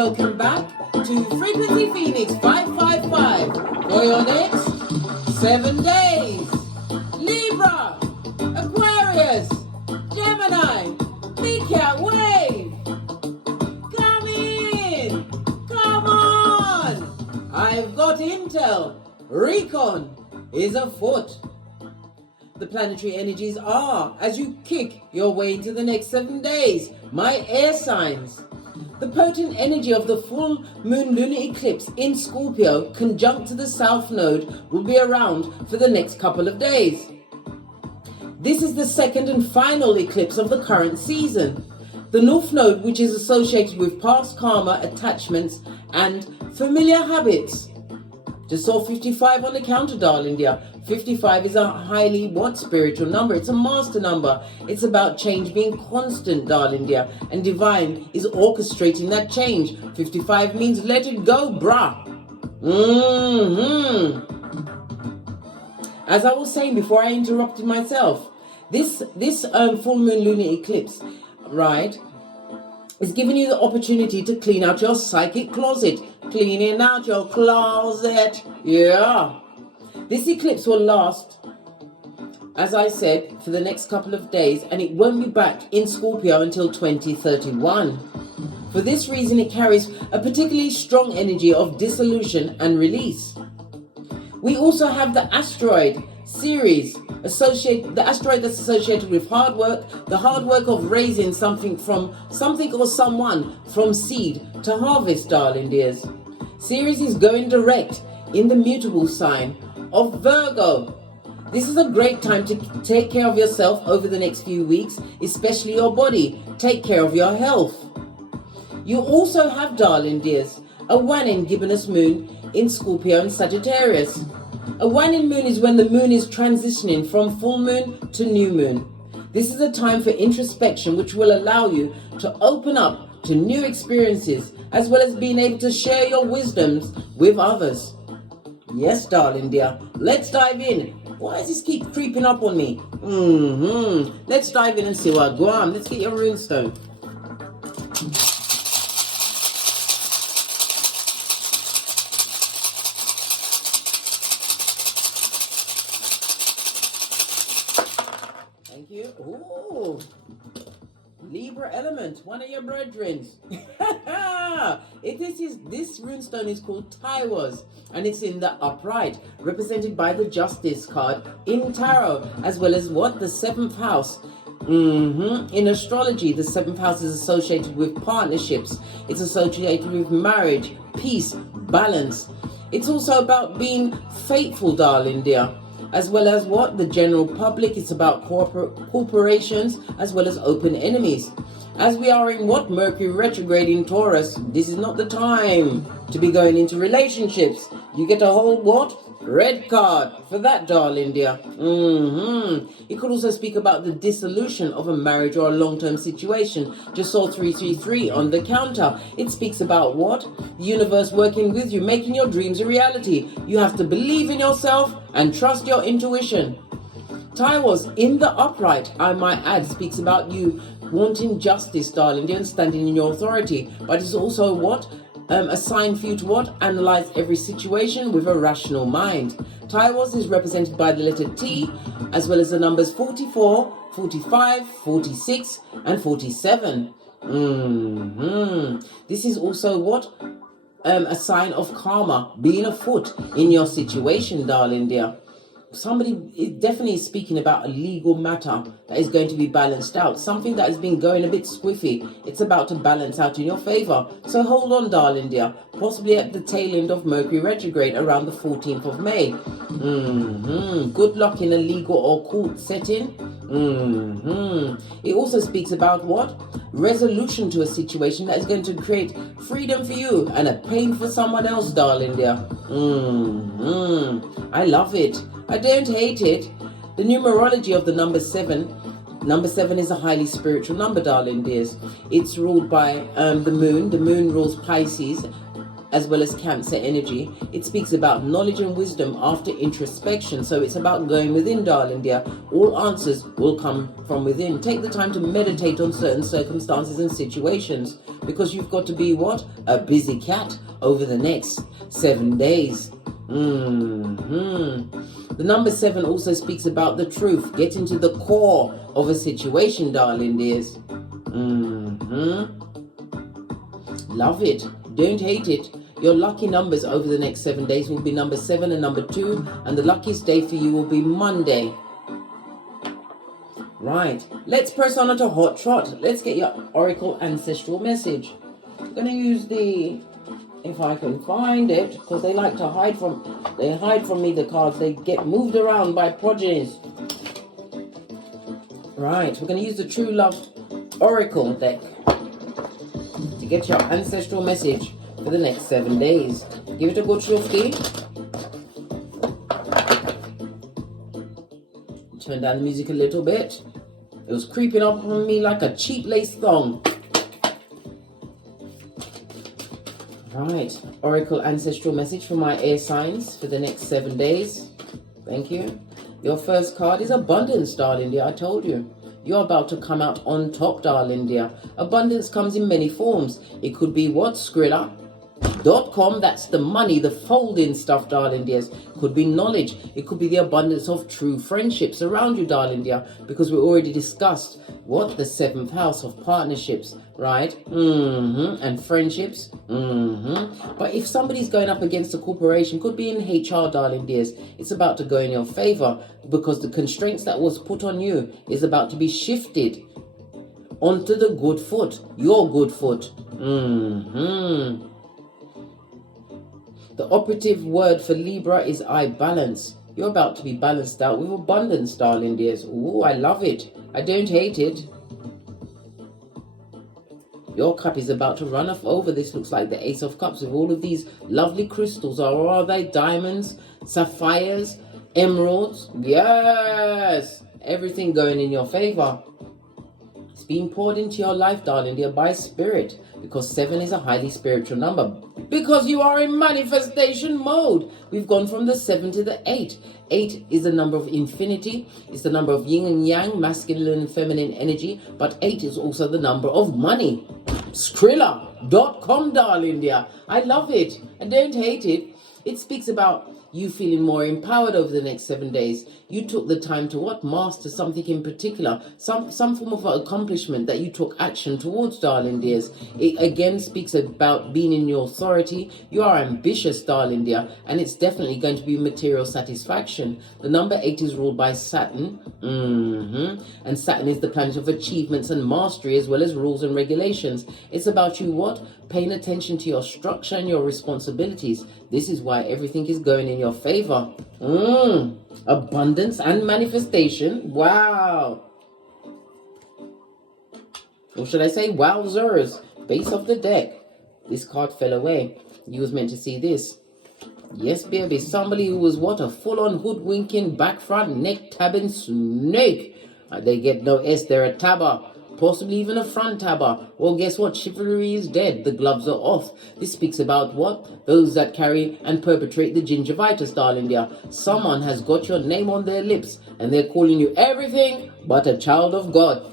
welcome back to Frequency Phoenix 555 for your next 7 days. Libra, Aquarius, Gemini, Big Cat Wave. Come in, come on. I've got intel. Recon is afoot. The planetary energies are as you kick your way into the next 7 days. My air signs. The potent energy of the full moon lunar eclipse in Scorpio conjunct to the south node will be around for the next couple of days. This is the second and final eclipse of the current season. The north node, which is associated with past karma, attachments and familiar habits. Just saw 55 on the counter, darling dear. 55 is a highly spiritual number. It's a master number. It's about change being constant, darling dear. And divine is orchestrating that change. 55 means let it go, bruh. As I was saying before I interrupted myself, this full moon lunar eclipse, right, is giving you the opportunity to clean out your psychic closet. Cleaning out your closet. Yeah. This eclipse will last, as I said, for the next couple of days, and it won't be back in Scorpio until 2031. For this reason, it carries a particularly strong energy of dissolution and release. We also have the asteroid series, the asteroid that's associated with hard work, the hard work of raising something or someone from seed to harvest, darling dears. Ceres is going direct in the mutable sign of Virgo. This is a great time to take care of yourself over the next few weeks, especially your body. Take care of your health. You also have, darling dears, a waning gibbonous moon in Scorpio and Sagittarius. A waning moon is when the moon is transitioning from full moon to new moon. This is a time for introspection, which will allow you to open up to new experiences, as well as being able to share your wisdoms with others. Yes, darling dear, let's dive in. Why does this keep creeping up on me? Let's dive in and see what go on. Let's get your runestone. Thank you. Ooh. Libra element, one of your brethren. This runestone is called Taiwas, and it's in the upright, represented by the Justice card in tarot, as well as the seventh house. In astrology, the seventh house is associated with partnerships. It's associated with marriage, peace, balance. It's also about being faithful, darling dear. As well as the general public. It's about corporations, as well as open enemies. As we are in Mercury retrograde in Taurus, this is not the time to be going into relationships. You get a whole red card for that, darling dear. It could also speak about the dissolution of a marriage or a long-term situation. Just saw 333 on the counter. It speaks about the universe working with you, making your dreams a reality. You have to believe in yourself and trust your intuition. Taiwas in the upright, I might add, speaks about you wanting justice, darling dear, and standing in your authority. But it's also a sign for you to analyze every situation with a rational mind. Taiwas is represented by the letter T, as well as the numbers 44, 45, 46, and 47. This is also a sign of karma being afoot in your situation, darling dear. Somebody is definitely speaking about a legal matter that is going to be balanced out. Something that has been going a bit squiffy. It's about to balance out in your favor. So hold on, darling dear. Possibly at the tail end of Mercury retrograde around the 14th of May. Good luck in a legal or court setting. It also speaks about resolution to a situation that is going to create freedom for you and a pain for someone else, darling dear. I love it. I don't hate it. The numerology of the number 7. Number 7 is a highly spiritual number, darling dears. It's ruled by the moon. The moon rules Pisces. as well as Cancer energy. It speaks about knowledge and wisdom after introspection. So it's about going within, darling dear. All answers will come from within. Take the time to meditate on certain circumstances and situations, because you've got to be what? A busy cat over the next 7 days. The number 7 also speaks about the truth. Getting to the core of a situation, darling dears. Love it. Don't hate it. Your lucky numbers over the next 7 days will be number 7 and number 2. And the luckiest day for you will be Monday. Right. Let's press on to Hot Trot. Let's get your Oracle Ancestral message. I'm going to use the... if I can find it, because they like to hide from me the cards. They get moved around by progenies. Right, we're going to use the True Love Oracle deck to get your ancestral message for the next 7 days. Give it a good shufti. Turn down the music a little bit. It was creeping up on me like a cheap lace thong. Right, Oracle Ancestral message for my air signs for the next 7 days. Thank you. Your first card is abundance, darling dear. I told you. You're about to come out on top, darling dear. Abundance comes in many forms. It could be what? Skrilla.com, that's the money, the folding stuff, darling dears. Could be knowledge. It could be the abundance of true friendships around you, darling dear, because we already discussed what? The 7th house of partnerships, right? And friendships. But if somebody's going up against a corporation, could be in HR, darling dears, it's about to go in your favor, because the constraints that was put on you is about to be shifted onto the good foot, your good foot. The operative word for Libra is I balance. You're about to be balanced out with abundance, darling dears. Ooh, I love it. I don't hate it. Your cup is about to run off over. This looks like the Ace of Cups with all of these lovely crystals. Or are they diamonds, sapphires, emeralds? Yes! Everything going in your favor. It's being poured into your life, darling dear, by spirit. Because 7 is a highly spiritual number. Because you are in manifestation mode. We've gone from the 7 to the 8. 8 is the number of infinity. It's the number of yin and yang, masculine and feminine energy. But 8 is also the number of money. Skrilla.com, darling dear. I love it. I don't hate it. It speaks about you feeling more empowered over the next 7 days. You took the time to what? Master something in particular. Some form of accomplishment that you took action towards, darling dears. It again speaks about being in your authority. You are ambitious, darling dear. And it's definitely going to be material satisfaction. The number 8 is ruled by Saturn. And Saturn is the planet of achievements and mastery, as well as rules and regulations. It's about you what? Paying attention to your structure and your responsibilities. This is why everything is going in your favor. Abundance and manifestation. Wow. Or should I say wowzers? Base of the deck. This card fell away. You was meant to see this. Yes, baby. Somebody who was what? A full-on hoodwinking, back front, neck tabbing snake. They get no S. They're a tabber. Possibly even a front tabber. Well, guess what? Chivalry is dead. The gloves are off. This speaks about what? Those that carry and perpetrate the gingivitis, darling dear. Someone has got your name on their lips and they're calling you everything but a child of God.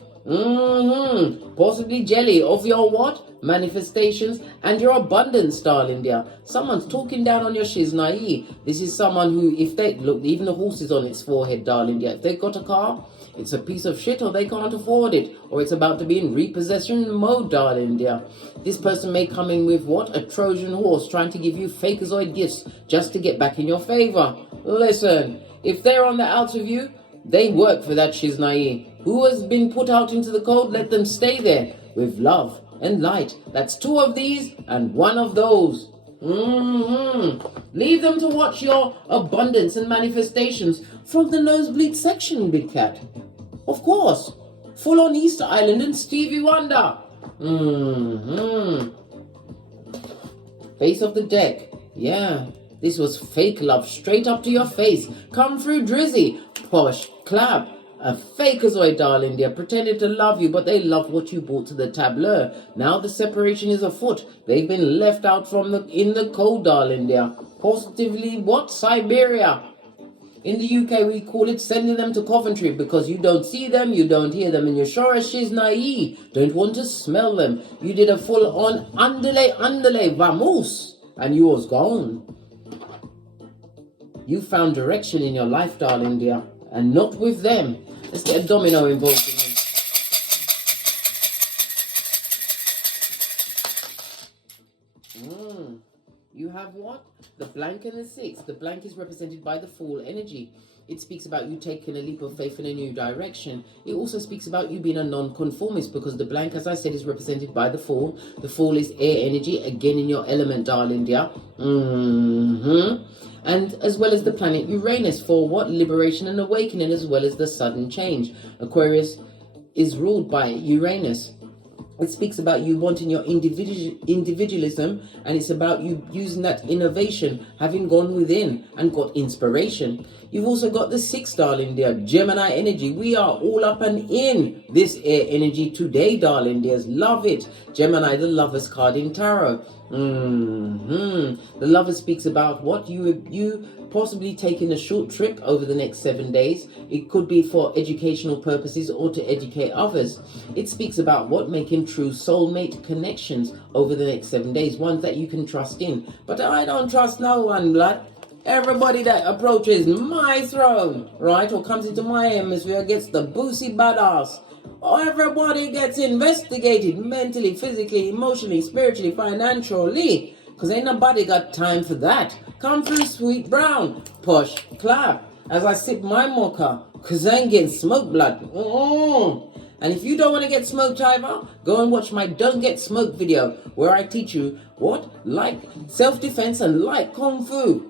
Possibly jelly of your what? Manifestations and your abundance, darling dear. Someone's talking down on your shiznai. This is someone who, if they look, even the horse is on its forehead, darling dear. If they've got a car, it's a piece of shit, or they can't afford it, or it's about to be in repossession mode, darling dear. This person may come in with what? A Trojan horse, trying to give you fakeazoid gifts just to get back in your favor. Listen, if they're on the outs of you, they work for that shiznai. Who has been put out into the cold, let them stay there with love and light. That's 2 of these and 1 of those. Leave them to watch your abundance and manifestations from the nosebleed section, big cat. Of course. Full on Easter Island and Stevie Wonder. Face of the deck. Yeah. This was fake love straight up to your face. Come through Drizzy. Posh. Clap. A fakeazoid, darling. They're pretending to love you, but they love what you brought to the tableau. Now the separation is afoot. They've been left out in the cold, darling. They're positively what? Siberia. In the UK, we call it sending them to Coventry, because you don't see them, you don't hear them, and you're sure as she's naive, don't want to smell them. You did a full-on underlay, vamos, and you was gone. You found direction in your life, darling dear, and not with them. Let's get a domino involved in this. You have what? The blank and the 6. The blank is represented by the Fool energy. It speaks about you taking a leap of faith in a new direction. It also speaks about you being a non-conformist, because the blank, as I said, is represented by the Fool. The Fool is air energy, again in your element, darling dear. And as well as the planet Uranus for what? Liberation and awakening, as well as the sudden change. Aquarius is ruled by Uranus. It speaks about you wanting your individualism, and it's about you using that innovation, having gone within and got inspiration. You've also got the 6, darling dear, Gemini energy. We are all up and in this air energy today, darling dears. Love it. Gemini, the Lover's card in tarot. The Lover speaks about what? You possibly taking a short trip over the next 7 days. It could be for educational purposes or to educate others. It speaks about what? Making true soulmate connections over the next 7 days, ones that you can trust in. But I don't trust no one, blood. Everybody that approaches my throne, right, or comes into my hemisphere gets the boozy badass. Everybody gets investigated mentally, physically, emotionally, spiritually, financially, because ain't nobody got time for that. Come through, sweet brown, push, clap, as I sip my mocha, because I ain't getting smoked, blood. And if you don't want to get smoked either, go and watch my Don't Get Smoked video, where I teach you what? Like self-defense and light kung fu.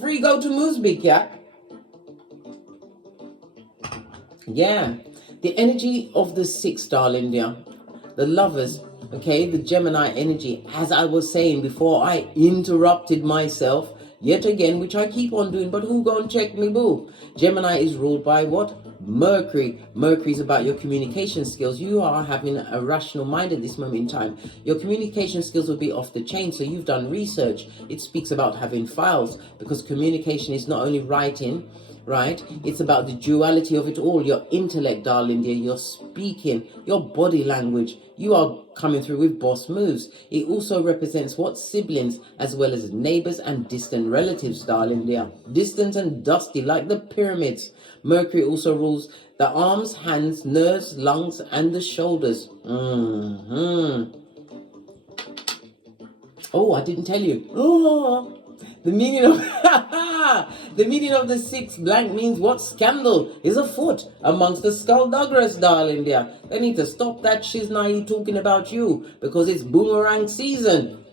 Free go to moves, big cat. Yeah. The energy of the 6, darling dear. The Lovers, okay, the Gemini energy, as I was saying before I interrupted myself yet again, which I keep on doing, but who gonna check me, boo? Gemini is ruled by what? Mercury. Mercury is about your communication skills. You are having a rational mind at this moment in time. Your communication skills will be off the chain, so you've done research. It speaks about having files, because communication is not only writing, right? It's about the duality of it all. Your intellect, darling dear, your speaking, your body language. You are coming through with boss moves. It also represents what? Siblings, as well as neighbors and distant relatives, darling dear. Distant and dusty like the pyramids. Mercury also rules the arms, hands, nerves, lungs, and the shoulders. Oh, I didn't tell you. Oh, the meaning of the meaning of the 6 blank means what? Scandal is afoot amongst the skullduggerous, darling dear. They need to stop that shiznai talking about you, because it's boomerang season.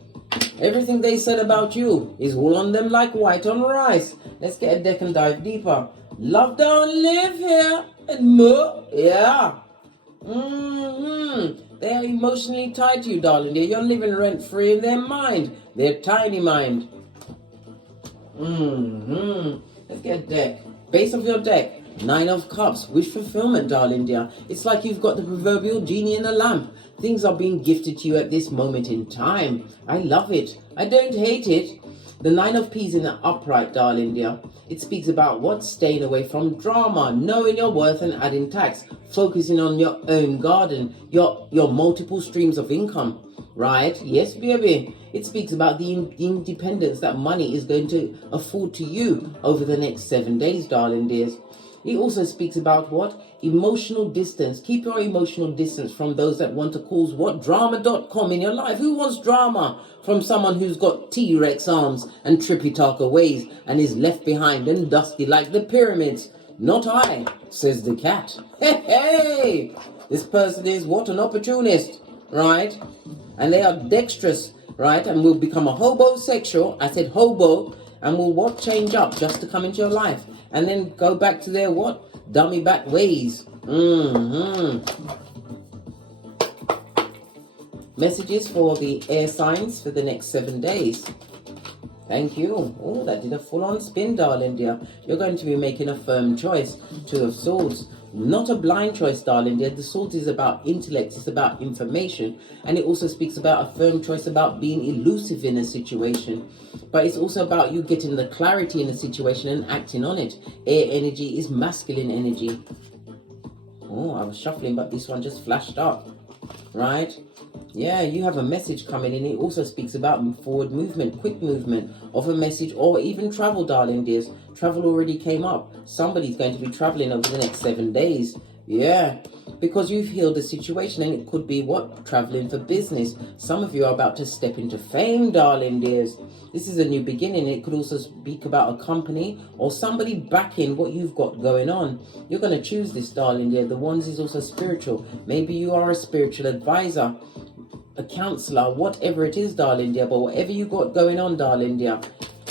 Everything they said about you is all on them like white on rice. Let's get a deck and dive deeper. Love don't live here and more. Yeah. They are emotionally tied to you, darling dear. You're living rent free in their mind, their tiny mind. Let's get a deck. Base of your deck, 9 of Cups, wish fulfillment, darling dear. It's like you've got the proverbial genie in a lamp. Things are being gifted to you at this moment in time. I love it. I don't hate it. The 9 of Peas in the upright, darling dear. It speaks about what? Staying away from drama, knowing your worth and adding tax, focusing on your own garden, your multiple streams of income, right? Yes, baby. It speaks about the independence that money is going to afford to you over the next 7 days, darling dears. It also speaks about what? Emotional distance. Keep your emotional distance from those that want to cause what? Drama.com in your life. Who wants drama from someone who's got T-Rex arms and trippy-talker ways and is left behind and dusty like the pyramids? Not I, says the cat. Hey! This person is what? An opportunist, right? And they are dexterous, right? And will become a hobosexual. I said hobo. And will what? Change up just to come into your life. And then go back to their what? Dummy back ways. Messages for the air signs for the next 7 days. Thank you. Oh, that did a full-on spin, darling dear. You're going to be making a firm choice. Two of Swords. Not a blind choice, darling dear. The Swords is about intellect. It's about information. And it also speaks about a firm choice about being elusive in a situation. But it's also about you getting the clarity in a situation and acting on it. Air energy is masculine energy. Oh, I was shuffling, but this one just flashed up. Right? Yeah, you have a message coming in. It also speaks about forward movement, quick movement of a message, or even travel, darling dears. Travel already came up. Somebody's going to be traveling over the next 7 days. Yeah, because you've healed the situation, and it could be what? Traveling for business. Some of you are about to step into fame, darling dears. This is a new beginning. It could also speak about a company or somebody backing what you've got going on. You're going to choose this, darling dear. The Wands is also spiritual. Maybe you are a spiritual advisor, a counselor, whatever it is, darling dear. But whatever you got going on, darling dear,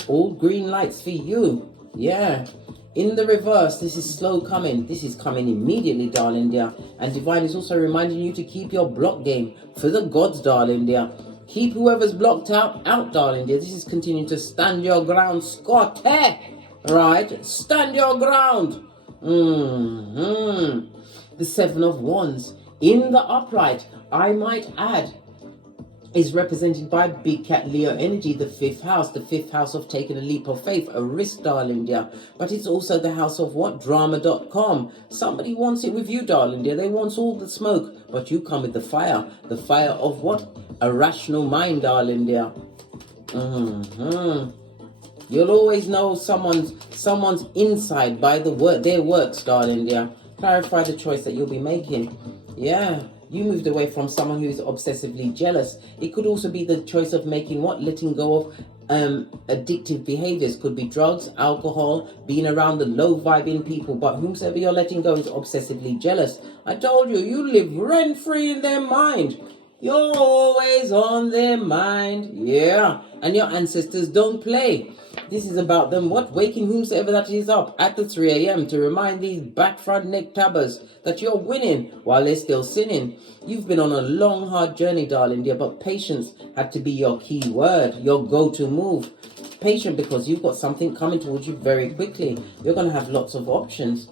all green lights for you. Yeah. In the reverse, this is slow coming. This is coming immediately, darling dear. And Divine is also reminding you to keep your block game for the gods, darling dear. Keep whoever's blocked out, darling dear. This is continuing to stand your ground, Scott. Right? Stand your ground. The Seven of Wands. In the upright, I might add, is represented by Big Cat Leo energy, the 5th house. The 5th house of taking a leap of faith, a risk, darling dear. But it's also the house of what? Drama.com. Somebody wants it with you, darling dear. They want all the smoke, but you come with the fire. The fire of what? A rational mind, darling dear. You'll always know someone's inside by their works, darling dear. Clarify the choice that you'll be making. Yeah. You moved away from someone who is obsessively jealous. It could also be the choice of making what? Letting go of addictive behaviors. Could be drugs, alcohol, being around the low-vibing people. But whomsoever you're letting go is obsessively jealous. I told you, you live rent-free in their mind. You're always on their mind. Yeah. And your ancestors don't play. This is about them, what? Waking whomsoever that is up at the 3 a.m. to remind these back front neck tabbers that you're winning while they're still sinning. You've been on a long, hard journey, darling dear, but patience had to be your key word, your go-to move. Patient because you've got something coming towards you very quickly. You're going to have lots of options.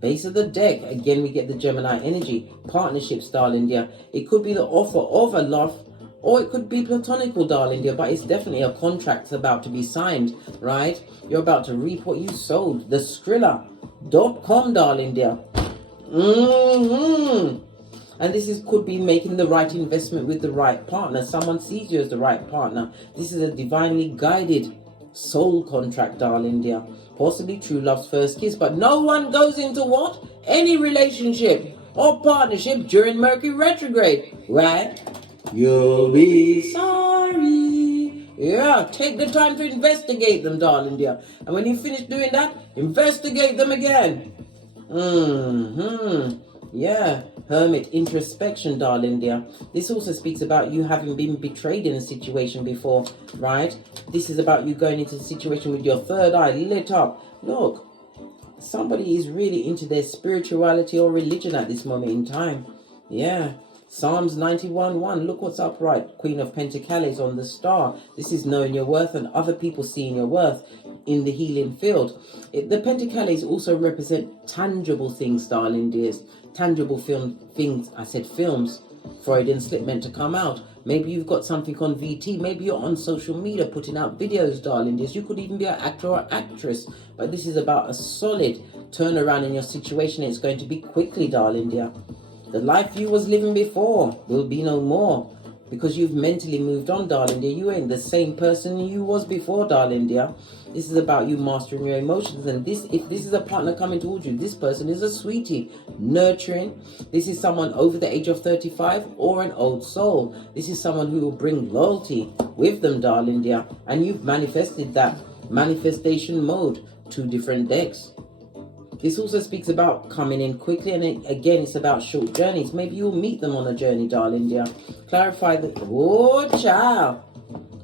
Base of the deck. Again, we get the Gemini energy. Partnerships, darling dear. It could be the offer of a love, or it could be platonical, darling dear, but it's definitely a contract about to be signed, right? You're about to reap what you sowed. The Skrilla.com, darling dear. And this could be making the right investment with the right partner. Someone sees you as the right partner. This is a divinely guided soul contract, darling dear. Possibly true love's first kiss, but no one goes into what? Any relationship or partnership during Mercury retrograde, right? You'll be sorry. Yeah, take the time to investigate them, darling dear. And when you finish doing that, investigate them again. Yeah, Hermit, introspection, darling dear. This also speaks about you having been betrayed in a situation before, right? This is about you going into a situation with your third eye lit up. Look, somebody is really into their spirituality or religion at this moment in time. Yeah. Psalms 91:1. Look what's upright. Queen of Pentacles on the star. This is knowing your worth and other people seeing your worth in the healing field. The Pentacles also represent tangible things, darling dears. Tangible things. I said films. Freudian slip meant to come out. Maybe you've got something on VT. Maybe you're on social media putting out videos, darling dears. You could even be an actor or actress. But this is about a solid turnaround in your situation. It's going to be quickly, darling dear. The life you was living before will be no more because you've mentally moved on, darling dear. You ain't the same person you was before, darling dear. This is about you mastering your emotions. And if this is a partner coming towards you, this person is a sweetie, nurturing. This is someone over the age of 35 or an old soul. This is someone who will bring loyalty with them, darling dear. And you've manifested that. Manifestation mode. 2 different decks. This also speaks about coming in quickly, and again, it's about short journeys. Maybe you'll meet them on a journey, darling dear. Clarify the... Oh, child.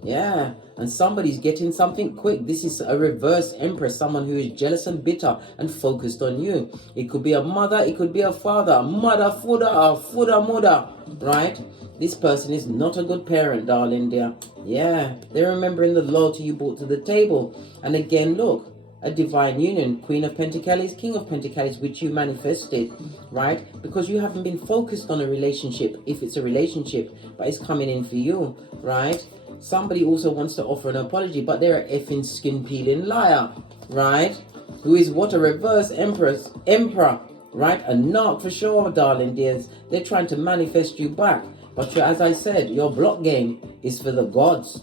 Yeah. and somebody's getting something quick. This is a reverse Empress, someone who is jealous and bitter and focused on you. It could be a mother, it could be a father, mother, fooder, mother, right? This person is not a good parent, darling dear. Yeah, they're remembering the loyalty you brought to the table. And again, look, a divine union, Queen of Pentacles, King of Pentacles, which you manifested, right? Because you haven't been focused on a relationship, if it's a relationship, but it's coming in for you, right? Somebody also wants to offer an apology, but they're an effing skin-peeling liar, right? Who is what? A reverse emperor, right? A narc for sure, darling dears. They're trying to manifest you back. But as I said, your block game is for the gods.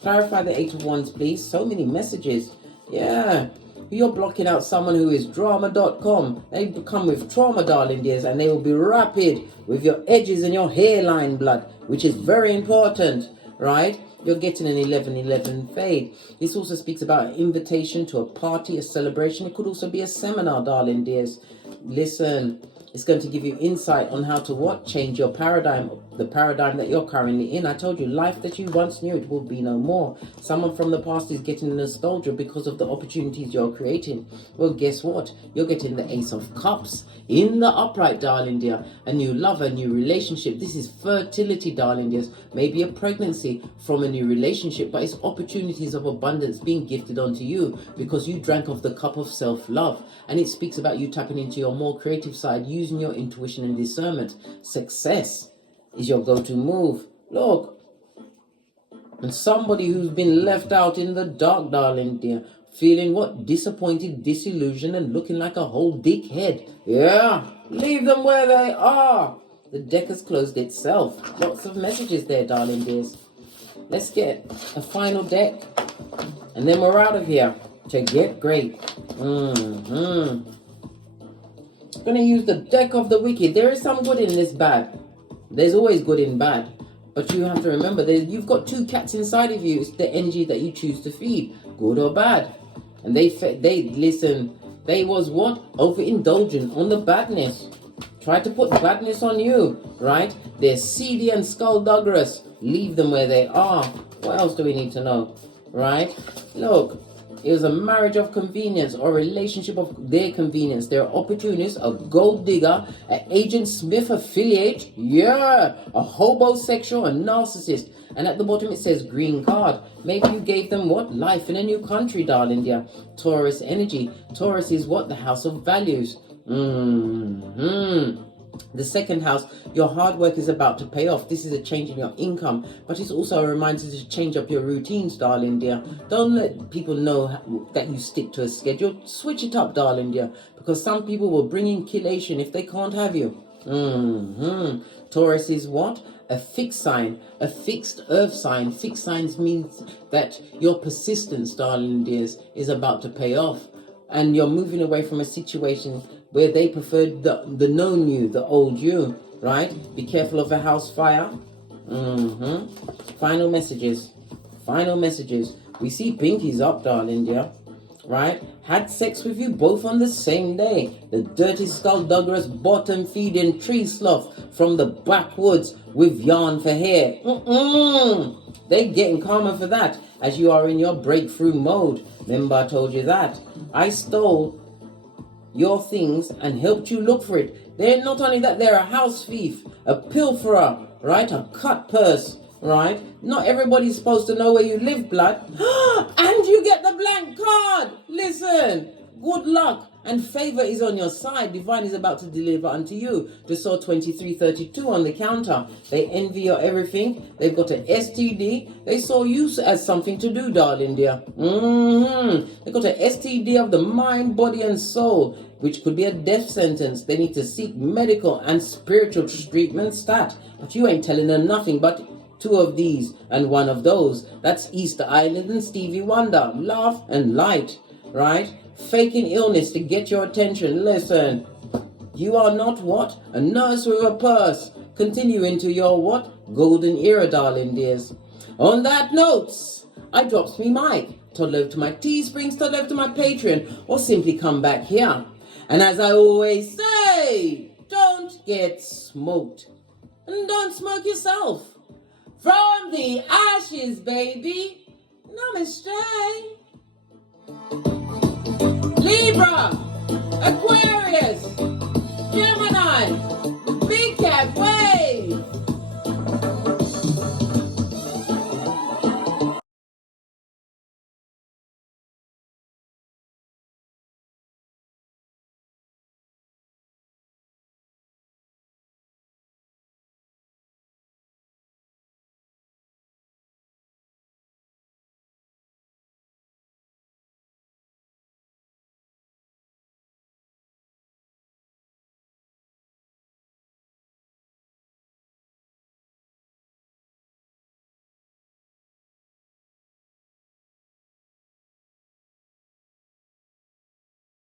Clarify the 8 of Wands, please. So many messages. Yeah. You're blocking out someone who is drama.com. They come with trauma, darling dears, and they will be rapid with your edges and your hairline blood, which is very important, right? You're getting an 11-11 fade. This also speaks about an invitation to a party, a celebration. It could also be a seminar, darling dears. Listen, it's going to give you insight on how to what? Change your paradigm, the paradigm that you're currently in. I told you, life that you once knew, it will be no more. Someone from the past is getting nostalgia because of the opportunities you're creating. Well, guess what? You're getting the Ace of Cups in the upright, darling dear. A new love, a new relationship. This is fertility, darling dears. Maybe a pregnancy from a new relationship, but it's opportunities of abundance being gifted onto you because you drank off the cup of self-love. And it speaks about you tapping into your more creative side, using your intuition and discernment. Success is your go-to move. Look. And somebody who's been left out in the dark, darling dear. Feeling what? Disappointed, disillusioned, and looking like a whole dickhead. Yeah. Leave them where they are. The deck has closed itself. Lots of messages there, darling dears. Let's get a final deck. And then we're out of here. To get great. I'm going to use the deck of the wicked. There is some good in this bad. There's always good in bad. But you have to remember, you've got two cats inside of you. It's the energy that you choose to feed, good or bad. And they listen, they was what? Overindulgent on the badness. Try to put badness on you, right? They're seedy and skullduggerous. Leave them where they are. What else do we need to know, right? Look. It was a marriage of convenience or a relationship of their convenience. They're opportunists, a gold digger, an Agent Smith affiliate, yeah, a hobosexual, a narcissist. And at the bottom it says green card. Maybe you gave them what? Life in a new country, darling dear. Taurus energy. Taurus is what? The house of values. The second house, your hard work is about to pay off. This is a change in your income, but it's also a reminder to change up your routines, darling dear. Don't let people know that you stick to a schedule. Switch it up, darling dear, because some people will bring in chelation if they can't have you. Taurus is what? A fixed sign, a fixed earth sign. Fixed signs means that your persistence, darling dears, is about to pay off. And you're moving away from a situation where they preferred the known you, the old you, right? Be careful of a house fire. Final messages. Final messages. We see pinkies up, darling dear, right? Had sex with you both on the same day. The dirty skullduggerous bottom feeding tree sloth from the backwoods with yarn for hair. They getting calmer for that as you are in your breakthrough mode. Remember I told you that. I stole your things and helped you look for it. They're not only that, they're a house thief, a pilferer, right? A cut purse, right? Not everybody's supposed to know where you live, blood. And you get the blank card. Listen, good luck and favor is on your side. Divine is about to deliver unto you. Just saw 2332 on the counter. They envy your everything. They've got an STD. They saw you as something to do, darling dear. They got an STD of the mind, body, and soul, which could be a death sentence. They need to seek medical and spiritual treatment stat. But you ain't telling them nothing but two of these and one of those. That's Easter Island and Stevie Wonder. Laugh and light, right? Faking illness to get your attention. Listen, you are not what? A nurse with a purse. Continue into your what? Golden era, darling dears. On that note, I drops me mic. Toddle over to my Teesprings, toddle over to my Patreon, or simply come back here. And as I always say, don't get smoked. And don't smoke yourself. from the ashes, baby. Namaste. Libra, Aquarius, Gemini, big